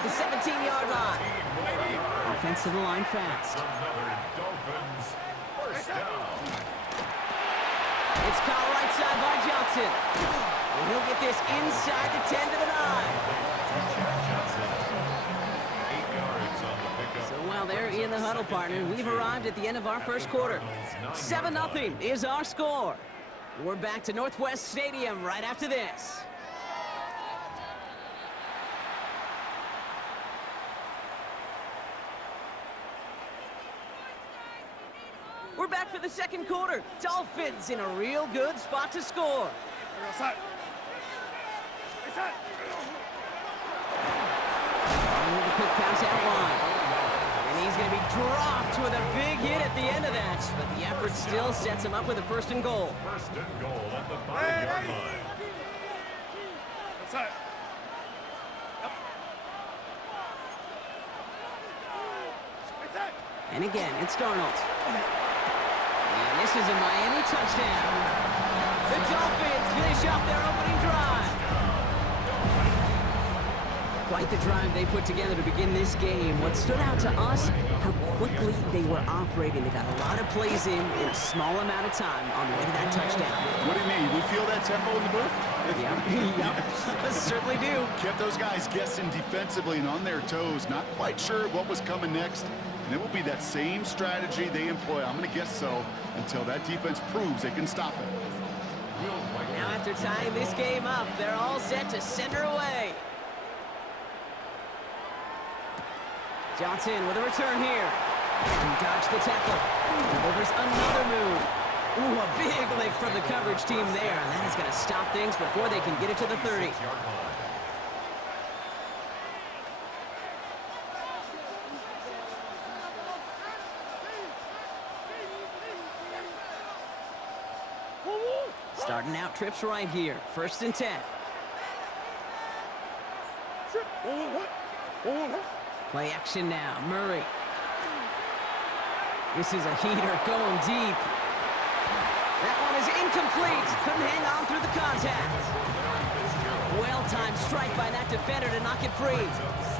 at the 17-yard line. Offensive line fast. Dolphins first down. It's caught right side by Johnson. And he'll get this inside the 10 to the 9. 8 yards on the pickup. So while they're in the huddle, partner, we've arrived at the end of our first quarter. 7-0 is our score. We're back to Northwest Stadium right after this. We're back for the second quarter. Dolphins in a real good spot to score. With a quick pass out wide. And he's going to be dropped with a big hit at the end of that. But the effort still sets him up with a first and goal. First and goal at the 5-yard line. And again, it's Darnold. And this is a Miami touchdown. The Dolphins finish off their opening drive. Quite the drive they put together to begin this game. What stood out to us, how quickly they were operating. They got a lot of plays in a small amount of time on the way to that touchdown. What do you mean? We feel that tempo in the booth? Yep, certainly do. Kept those guys guessing defensively and on their toes, not quite sure what was coming next. And it will be that same strategy they employ, I'm going to guess so, until that defense proves they can stop it. Now after tying this game up, they're all set to send her away. Johnson with a return here. He dodged the tackle. Delivers another move. Ooh, a big lick from the coverage team there. And that is going to stop things before they can get it to the 30. Starting out trips right here. First and 10. Play action now. Murray. This is a heater going deep. That one is incomplete. Couldn't hang on through the contact. Well-timed strike by that defender to knock it free.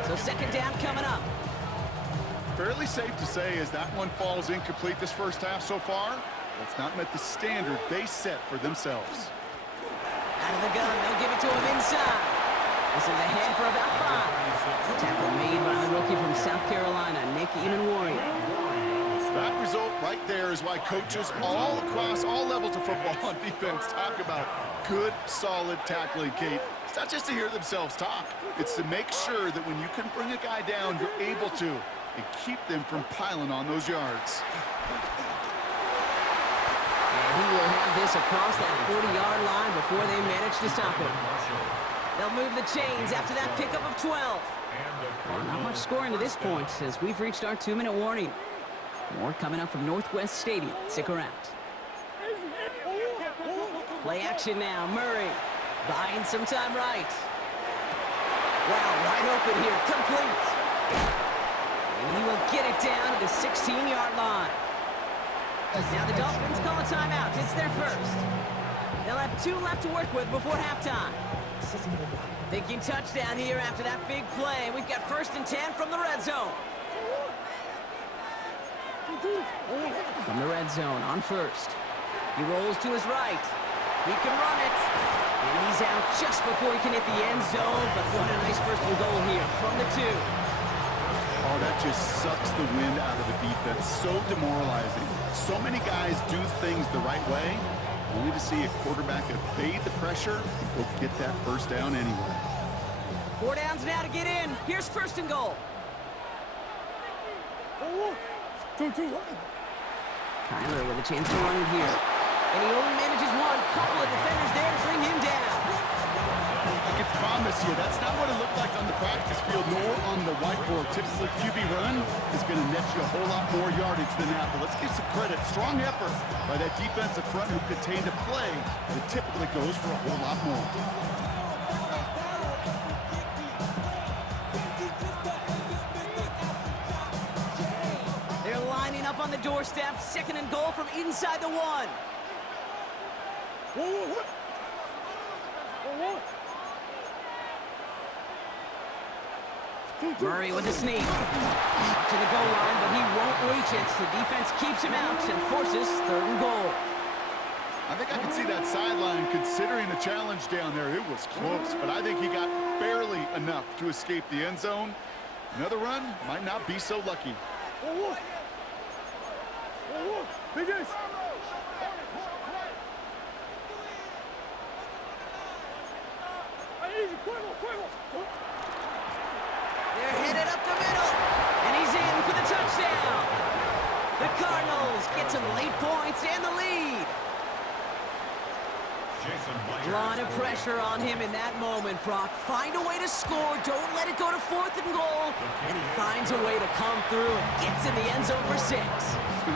So second down coming up. Fairly safe to say as that one falls incomplete this first half so far, that's not met the standard they set for themselves. Out of the gun, they'll give it to him inside. This is ahead for about 5. Tackle made by the rookie from South Carolina, Nick Eamon-Warrior. That result right there is why coaches all across all levels of football on defense talk about good, solid tackling, Kate. It's not just to hear themselves talk. It's to make sure that when you can bring a guy down, you're able to, and keep them from piling on those yards. And he will have this across that 40-yard line before they manage to stop him. They'll move the chains after that pickup of 12. Well, not much scoring to this point as we've reached our 2-minute warning. More coming up from Northwest Stadium. Stick around. Play action now. Murray buying some time right. Wow, wide open here. Complete. And he will get it down to the 16-yard line. Now the Dolphins call a timeout. It's their first. They'll have 2 left to work with before halftime. Thinking touchdown here after that big play. We've got first and 10 from the red zone. From the red zone on first. He rolls to his right. He can run it. And he's out just before he can hit the end zone. But what a nice first and goal here from the 2. Oh, that just sucks the wind out of the defense. So demoralizing. So many guys do things the right way, only to see a quarterback evade the pressure and go get that first down anyway. 4 downs now to get in. Here's first and goal. Kyler with a chance to run it here. And he only manages one. Couple of defenders there to bring him down. I can promise you, that's not what it looked like on the practice field nor on the whiteboard. Typically, QB run is going to net you a whole lot more yardage than that. But let's give some credit. Strong effort by that defensive front who contained a play that typically goes for a whole lot more. They're lining up on the doorstep. Second and goal from inside the 1. Murray with a sneak. Up to the goal line, but he won't reach it. The defense keeps him out and forces 3rd and goal. I think I can see that sideline considering the challenge down there. It was close, but I think he got barely enough to escape the end zone. Another run might not be so lucky. They're headed up the middle, and he's in for the touchdown. The Cardinals get some late points and the lead. Jason Myers. A lot of pressure on him in that moment, Brock. Find a way to score. Don't let it go to 4th and goal. And he finds a way to come through and gets in the end zone for 6. And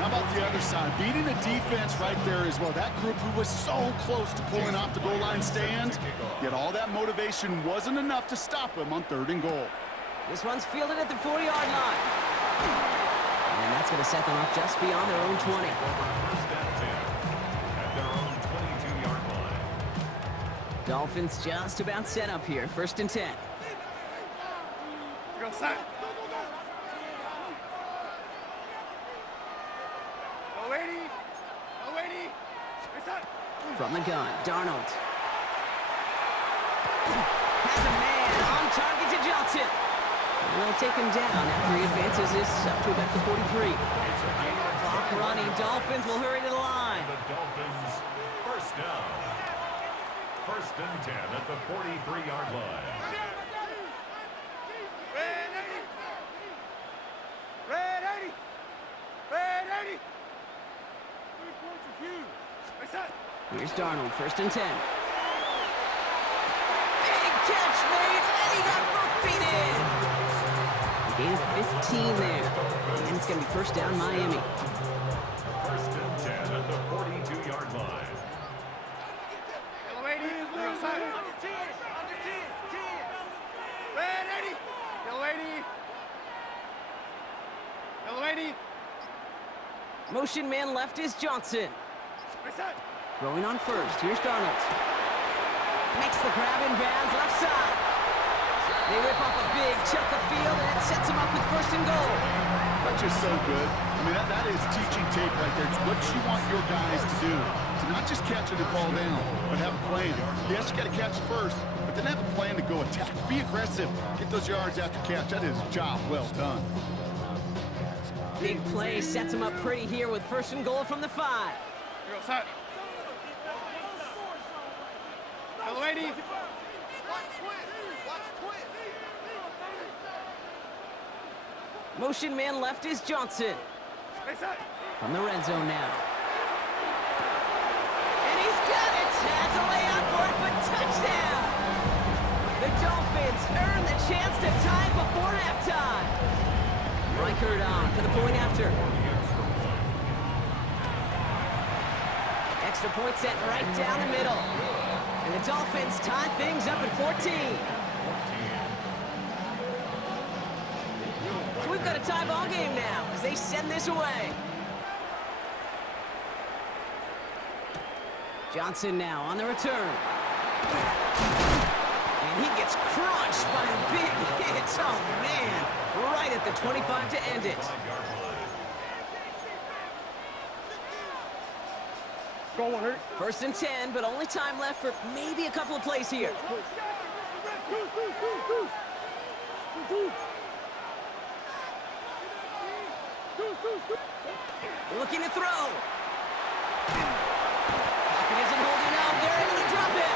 how about the other side? Beating the defense right there as well. That group who was so close to pulling off the goal line stand, yet all that motivation wasn't enough to stop him on 3rd and goal. This one's fielded at the 40-yard line. And that's going to set them up just beyond their own 20. First and 10 at their own 22-yard line. Dolphins just about set up here. 1st and 10. Go side. No lady. No lady. From the gun, Darnold. Has a man on target to Johnson. And they'll take him down after he advances this up to about the 43. Clock running. Dolphins will hurry to the line. The Dolphins, first down. 1st and 10 at the 43-yard line. Red 80. Red 80. Red 80. 3 points of you. Here's Darnold, 1st and 10. Big catch made, and he got both feet in. Gain of 15 there. And it's going to be 1st down, Miami. 1st and 10 at the 42-yard line. Yellow 80. Yellow side. Red 80. Yellow 80. Yellow 80. Motion man left is Johnson. Right side. Throwing on 1st. Here's Darnold. Makes the grab in bounds left side. They rip off a big chunk of field, and it sets them up with 1st and goal. That's just so good. I mean, that is teaching tape right there. It's what you want your guys to do. To not just catch it and fall down, but have a plan. Yes, you got to catch it first, but then have a plan to go attack. Be aggressive. Get those yards after catch. That is a job well done. Big play sets them up pretty here with 1st and goal from the 5. Go side. Yellow 80. Motion man left is Johnson. Right side. From the red zone now. And he's got it! Has a layout for it, but touchdown! The Dolphins earn the chance to tie before halftime. Reichert on for the point after. Extra point set right down the middle. And the Dolphins tie things up at 14. So we've got a tie ball game now as they send this away. Johnson now on the return. And he gets crushed by a big hit. Oh, man. Right at the 25 to end it. Go on, hurt. 1st and 10, but only time left for maybe a couple of plays here. Looking to throw. Pocket isn't holding out. They're able to drop it.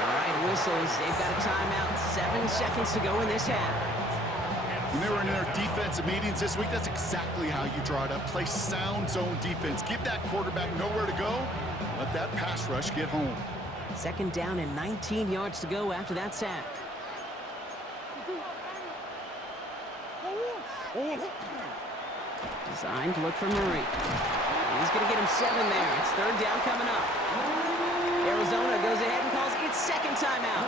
All right, whistles. They've got a timeout. 7 seconds to go in this half. When they were in their defensive meetings this week, that's exactly how you draw it up. Play sound zone defense. Give that quarterback nowhere to go. Let that pass rush get home. 2nd down and 19 yards to go after that sack. Designed to look for Murray. And he's going to get him 7 there. It's 3rd down coming up. Arizona goes ahead and calls its 2nd timeout.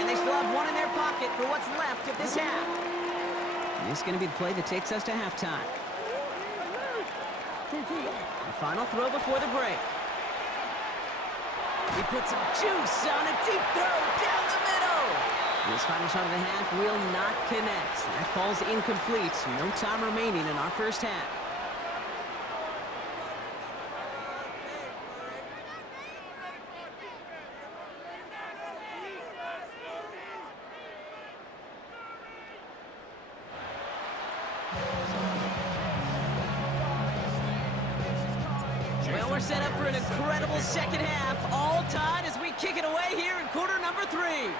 And they still have 1 in their pocket for what's left of this half. And this is going to be the play that takes us to halftime. The final throw before the break. He puts some juice on a deep throw down the middle. This final shot of the half will not connect. That falls incomplete. No time remaining in our first half. Well, we're set up for an incredible second half. All tied as we kick it away here in quarter number 3.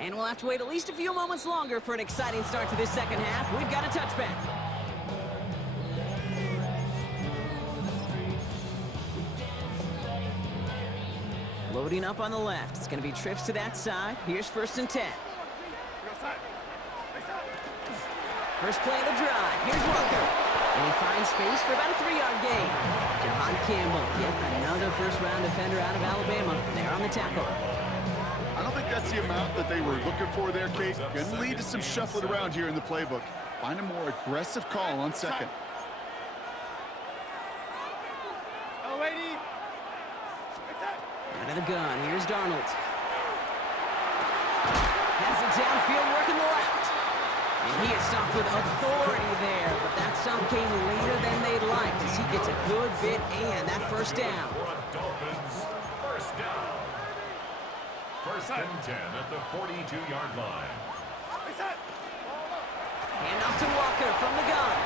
And we'll have to wait at least a few moments longer for an exciting start to this second half. We've got a touchback. Loading up on the left. It's going to be trips to that side. Here's 1st and 10. First play of the drive. Here's Walker. And he finds space for about a 3-yard gain. Jahan Campbell, yet another first-round defender out of Alabama. There on the tackle. I don't think that's the amount that they were looking for there, Kate. Going to lead to some shuffling around here in the playbook. Find a more aggressive call on second. Out of the gun. Here's Darnold. Has it downfield, working the left. And he is stopped with authority there, but that stop came later than they'd like as he gets a good bit and that first down. Dolphins, first down. 1st and 10 at the 42-yard line. Hand off to Walker from the gun.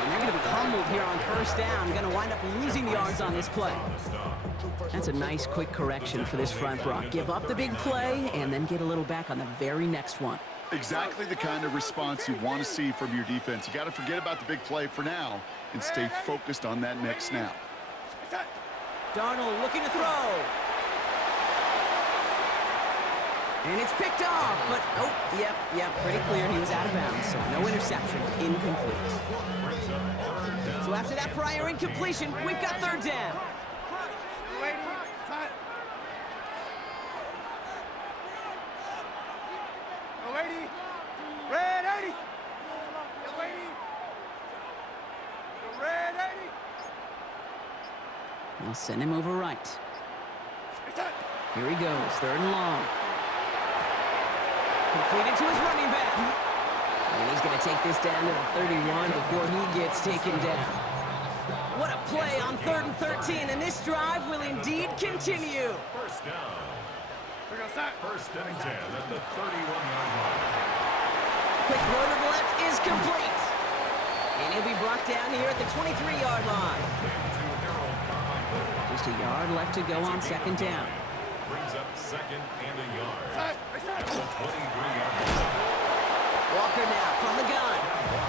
And they're going to be humbled here on first down. Going to wind up losing yards on this play. That's a nice quick correction for this front, Brock. Give up the big play and then get a little back on the very next one. Exactly the kind of response you want to see from your defense. You got to forget about the big play for now and stay focused on that next snap. Darnold looking to throw. And it's picked off, but, oh, yep, pretty clear. He was out of bounds, so no interception, incomplete. So after that prior incompletion, we've got 3rd down. They'll send him over right. Here he goes, 3rd and long. Completed to his running back. And he's going to take this down to the 31 before he gets taken down. What a play on 3rd and 13, and this drive will indeed continue. First down. 1st and 10 at the 31-yard line. Quick throw to the left is complete. And he'll be brought down here at the 23-yard line. Just a yard left to go on 2nd down. Brings up 2nd and a yard. At the 23-yard line. Walker now from the gun.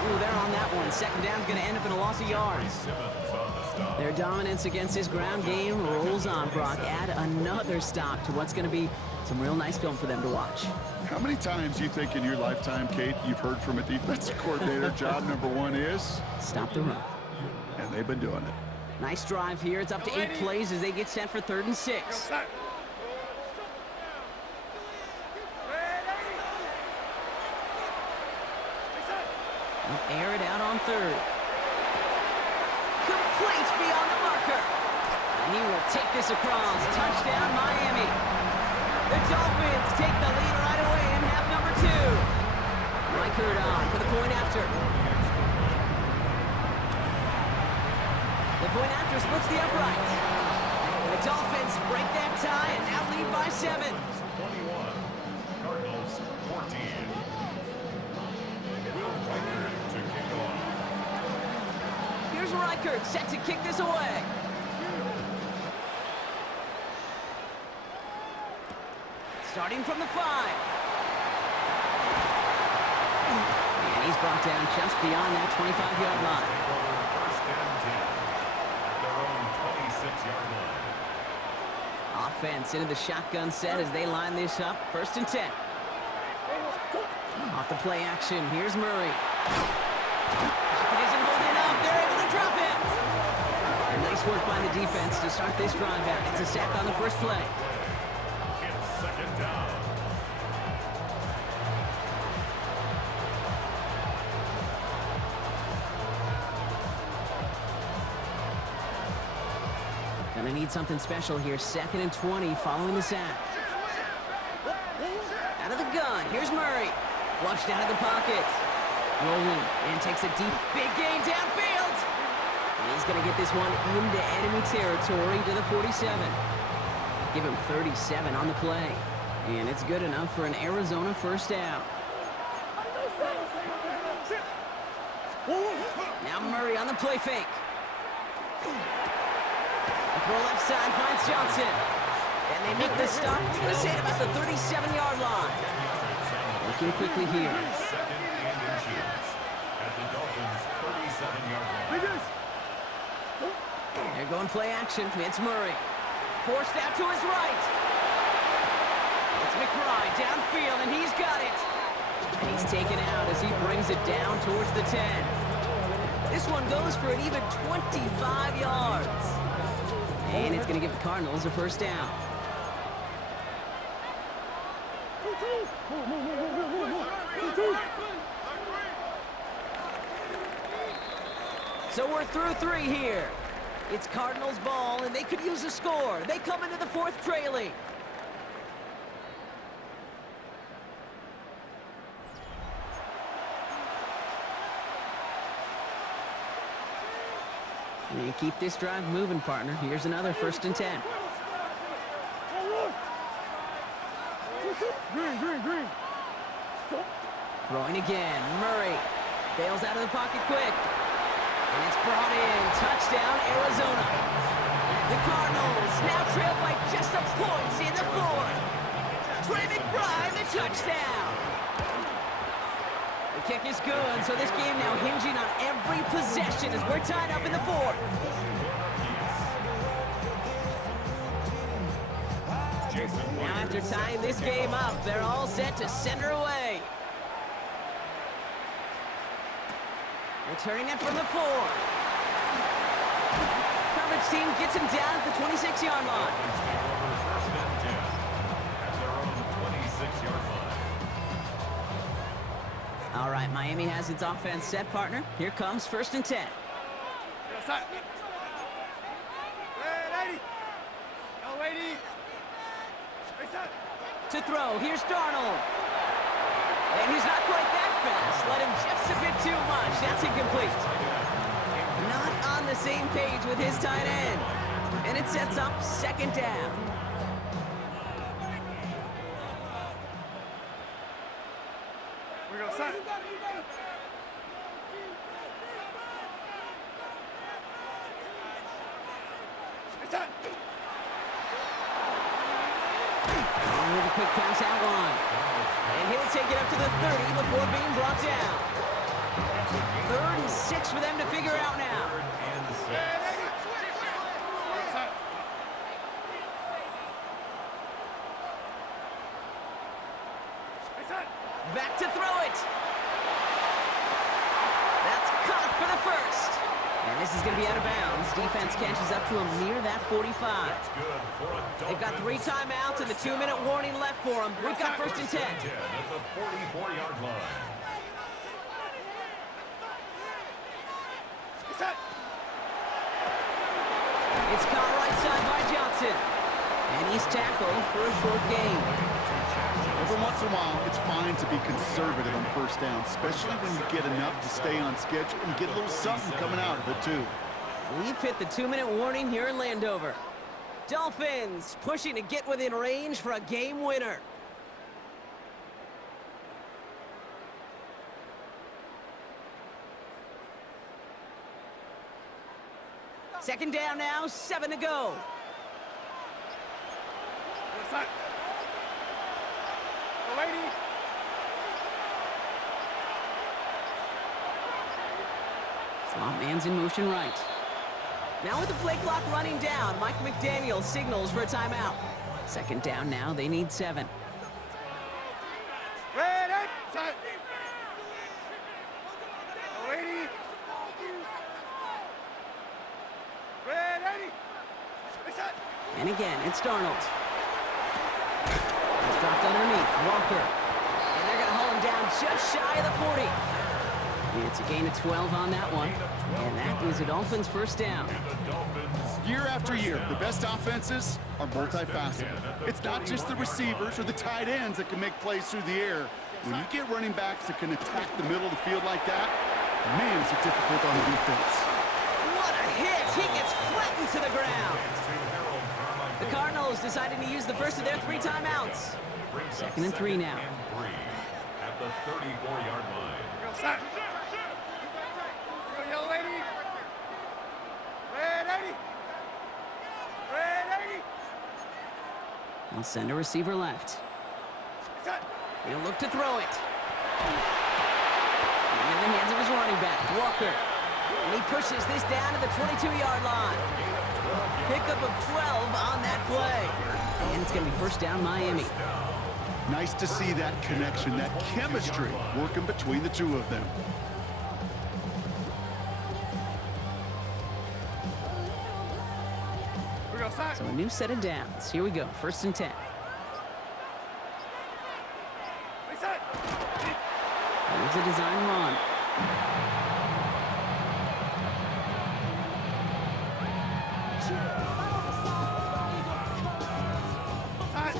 Ooh, they're on that one. 2nd down's going to end up in a loss of yards. Simmons on the stop. Their dominance against this ground game rolls on, Brock. Add another stop to what's going to be some real nice film for them to watch. How many times do you think in your lifetime, Kate, you've heard from a defensive coordinator, job number 1 is? Stop the run. And they've been doing it. Nice drive here. It's up to 8 plays as they get set for 3rd and 6. They'll air it out on 3rd. Complete beyond the marker. And he will take this across. Touchdown, Miami. The Dolphins take the lead right away in half number 2. Reichert on for the point after. The point after splits the upright. And the Dolphins break that tie and now lead by 7. 21. Cardinals 14. Will Reichert to kick off. Here's Reichert set to kick this away. Starting from the 5. And he's brought down just beyond that 25-yard line. First and 10 at their own 26-yard line. Offense into the shotgun set as they line this up. 1st and 10. Off the play action, here's Murray. Pocket isn't holding up. They're able to drop him. And nice work by the defense to start this drive out. It's a sack on the first play. It's 2nd down. Gonna need something special here. 2nd and 20 following the sack. Out of the gun, here's Murray. Flushed out of the pocket. Rolling, and takes a deep, big gain downfield. And he's going to get this one into enemy territory to the 47. Give him 37 on the play. And it's good enough for an Arizona first down. Now Murray on the play fake. The throw left side finds Johnson. And they make the stop. I'm going to say it about the 37-yard line. Looking quickly here. Second and inches at the Dolphins' 37-yard line. They're going play action. It's Murray. Forced out to his right. It's McBride downfield, and he's got it. And he's taken out as he brings it down towards the 10. This one goes for an even 25 yards. And it's going to give the Cardinals a first down. So we're through 3 here. It's Cardinals ball, and they could use a score. They come into the 4th trailing. And keep this drive moving, partner. Here's another 1st and 10. Green. Throwing again. Murray bails out of the pocket quick. And it's brought in. Touchdown, Arizona. The Cardinals now trail by just a point in the 4th. Trey McBride, the touchdown. The kick is good, so this game now hinging on every possession as we're tied up in the 4th. Now after tying this game up, they're all set to send her away. Returning it from the 4. Coverage team gets him down at the 26-yard line. First and 10 at their own 26-yard line. All right, Miami has its offense set, partner. Here comes 1st and 10. To throw, here's Darnold. And he's not quite that fast. Let him just a bit too much. That's incomplete. Not on the same page with his tight end. And it sets up 2nd down. We go set. It's set. With a quick pass out line. And he'll take it up to the 30 before being brought down. 3rd and 6 for them to figure out now. Back to throw it. That's caught for the 1st. And this is going to be out of bounds. Defense catches up to him near that 45. They've got 3 timeouts and the 2-minute warning left for them. We've got 1st and 10. At the 44-yard line. It's caught right side by Johnson. And he's tackled for a short gain. Every once in a while, it's fine to be conservative on 1st down, especially when you get enough to stay on schedule and get a little something coming out of it, too. We've hit the 2-minute warning here in Landover. Dolphins pushing to get within range for a game winner. Second down now, 7 to go. Slot man's in motion right. Now with the play clock running down, Mike McDaniel signals for a timeout. Second down now, they need 7. And again, it's Darnold. It's dropped underneath, Walker. And they're going to haul him down just shy of the 40. It's a gain of 12 on that one. And that is a Dolphins first down. Year after year, the best offenses are multifaceted. It's not just the receivers or the tight ends that can make plays through the air. When you get running backs that can attack the middle of the field like that, man, is it difficult on the defense. What a hit! He gets flattened to the ground. The Cardinals deciding to use the first of their 3 timeouts. 2nd and 3 now. At the 34-yard line. Go, set. Go, yellow lady. Red 80. Red 80. He'll send a receiver left. Set. He'll look to throw it. Into the hands of his running back, Walker. And he pushes this down to the 22-yard line. Pickup of 12 on that play. And it's going to be first down, Miami. Nice to see that connection, that chemistry working between the two of them. We go, set. So a new set of downs. Here we go, 1st and 10. Reset. Here's a design run. Set.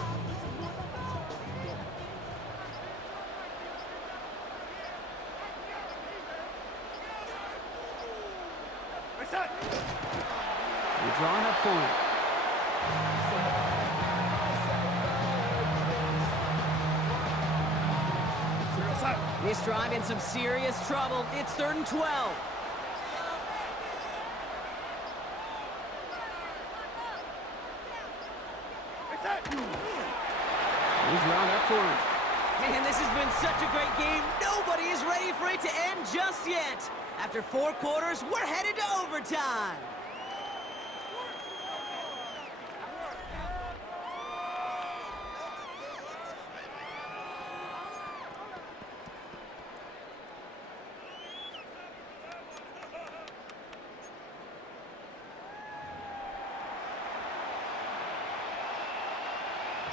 Reset. They're drawing up for him. We go, set. This drive in some serious trouble. It's 3rd and 12. Reset. He's drawn up for him. Man, this has been such a great game. Nobody is ready for it to end just yet. After 4 quarters, we're headed to overtime.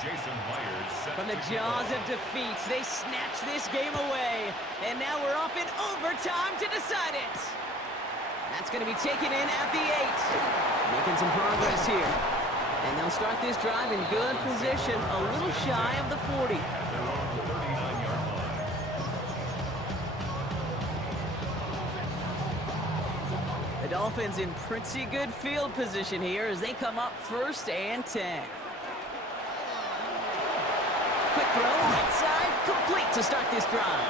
Jason Myers set From the to jaws go. of defeat, they snatch this game away. And now we're off in overtime to decide it. That's going to be taken in at the 8. Making some progress here. And they'll start this drive in good position, a little shy of the 40. At their own 39-yard line. The Dolphins in pretty good field position here as they come up 1st and 10. Quick throw, right side, complete to start this drive.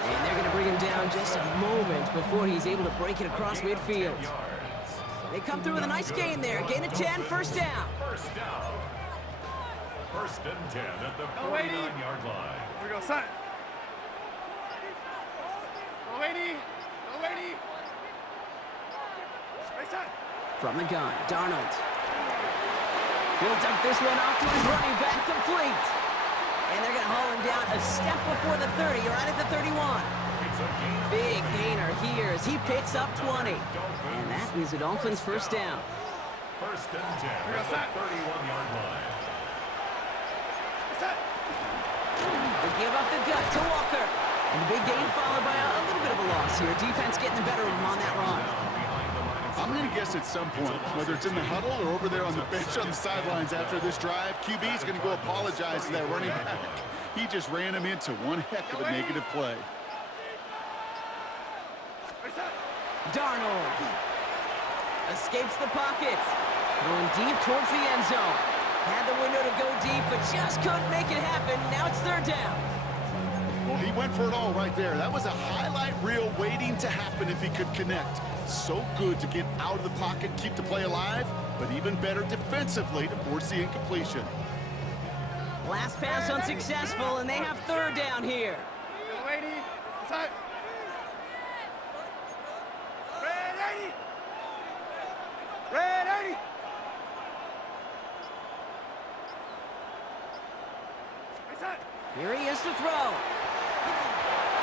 And they're going to bring him down just a moment before he's able to break it across midfield. They come through with a nice gain there. Gain of 10, first down. First down. 1st and 10 at the 49-yard line. We go, set. Go, lady. Go, lady. Reset. From the gun, Darnold. He'll dump this one off to his running back, complete. And they're going to haul him down a step before the 30, right at the 31. It's a gain. Big gainer here as he picks up 20. And that is the Dolphins' first down. 1st and 10 at the 31-yard line. Reset. They give up the gut to Walker. And the big gain followed by a little bit of a loss here. Defense getting the better of him on that run. I'm going to guess at some point, whether it's in the huddle or over there on the bench on the sidelines after this drive, QB is going to go apologize to that running back. He just ran him into one heck of a negative play. Reset. Darnold escapes the pocket. Going deep towards the end zone. Had the window to go deep, but just couldn't make it happen. Now it's 3rd down. Well, he went for it all right there. That was a highlight reel waiting to happen if he could connect. So good to get out of the pocket, keep the play alive, but even better defensively to force the incompletion. Last pass unsuccessful, and they have 3rd down here. Go, lady. Reset. Red 80. Red 80. Reset. Here he is to throw.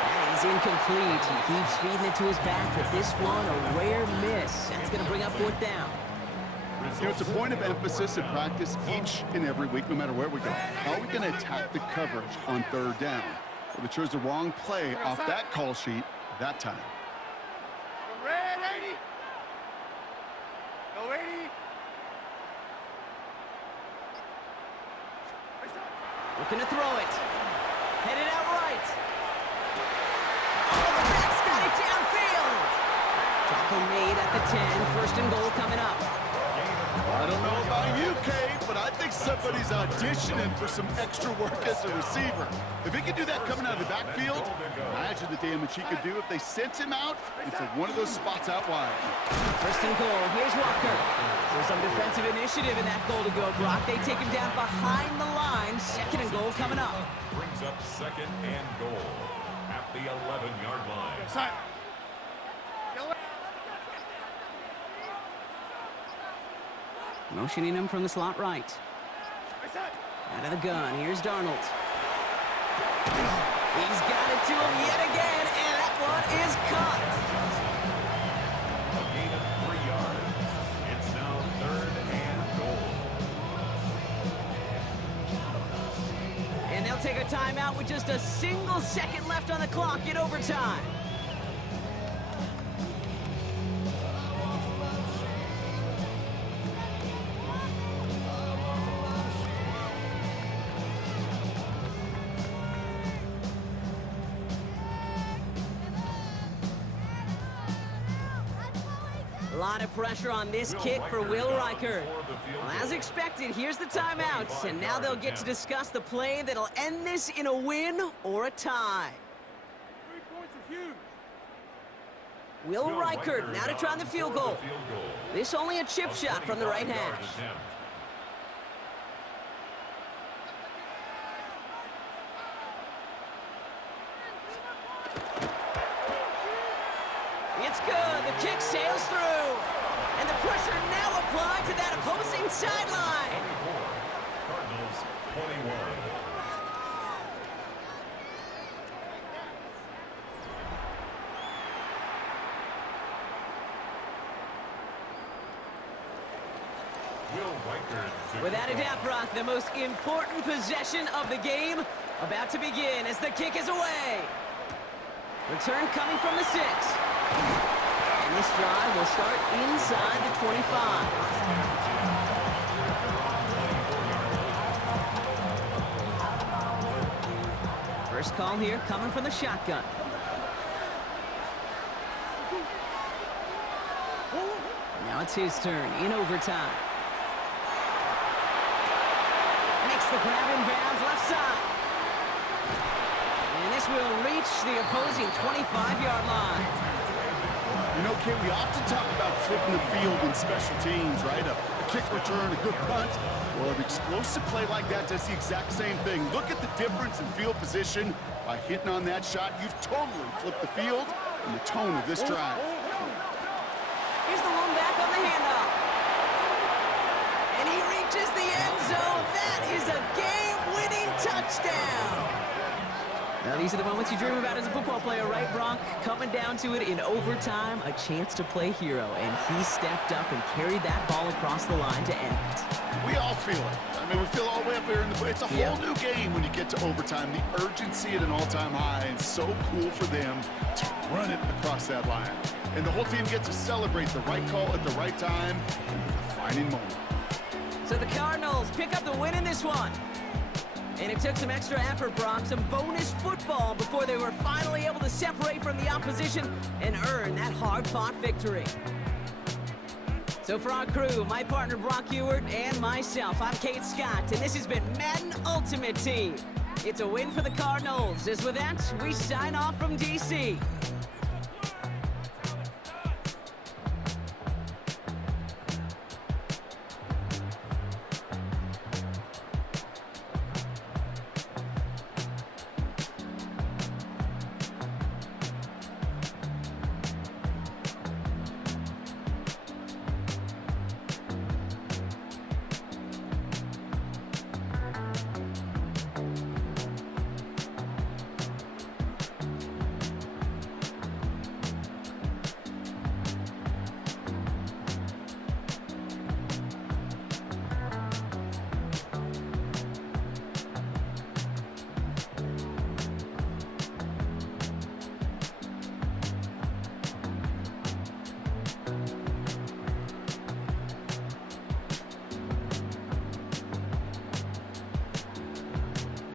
That is incomplete. He keeps feeding it to his back, but this one a rare miss. That's going to bring up 4th down. You know, it's a point of emphasis in practice each and every week, no matter where we go. How are we going to attack the coverage on 3rd down? Well, they chose the wrong play off that call sheet. that time. The red 80. Go 80. Looking to throw it. Headed out right. Oh, the back's got it downfield. Tackle made at the 10. First and goal coming up. I don't know about you, Kate, but I think somebody's auditioning for some extra work as a receiver. If he could do that coming out of the backfield, imagine the damage he could do if they sent him out into one of those spots out wide. First and goal. Here's Walker. So some defensive initiative in that goal to go, Brock. They take him down behind the line. Second and goal coming up. Brings up second and goal at the 11-yard line. Side. Motioning him from the slot right. Out of the gun, here's Darnold. He's got it to him yet again, and that one is caught. A gain of 3 yards. It's now third and goal. And they'll take a timeout with just a single second left on the clock in overtime. A lot of pressure on this kick for Will Riker. Well, as expected, here's the timeout, and now they'll get to discuss the play that'll end this in a win or a tie. 3 points are huge. Will Riker now to try the field goal. This only a chip shot from the right hash. It's good. The kick sails through. And the pressure now applied to that opposing sideline. Cardinals 21. Will Riker to Without a doubt, Brock, the most important possession of the game about to begin as the kick is away. Return coming from the 6. And this drive will start inside the 25. First call here coming from the shotgun. Now it's his turn in overtime. Makes the grab in bounds left side. And this will reach the opposing 25-yard line. You know, Kate, we often talk about flipping the field in special teams, right? A kick return, a good punt. Well, an explosive play like that does the exact same thing. Look at the difference in field position. By hitting on that shot, you've totally flipped the field and the tone of this drive. Here's the one back on the handoff. And he reaches the end zone. That is a game-winning touchdown. Now, these are the moments you dream about as a football player, right, Brock? Coming down to it in overtime, a chance to play hero, and he stepped up and carried that ball across the line to end it. We all feel it. I mean, we feel all the way up here in the... It's a whole new game when you get to overtime. The urgency at an all-time high, and so cool for them to run it across that line. And the whole team gets to celebrate the right call at the right time in the defining moment. So the Cardinals pick up the win in this one. And it took some extra effort, Brock, some bonus football before they were finally able to separate from the opposition and earn that hard-fought victory. So for our crew, my partner Brock Ewert and myself, I'm Kate Scott, and this has been Madden Ultimate Team. It's a win for the Cardinals. As with that, we sign off from D.C.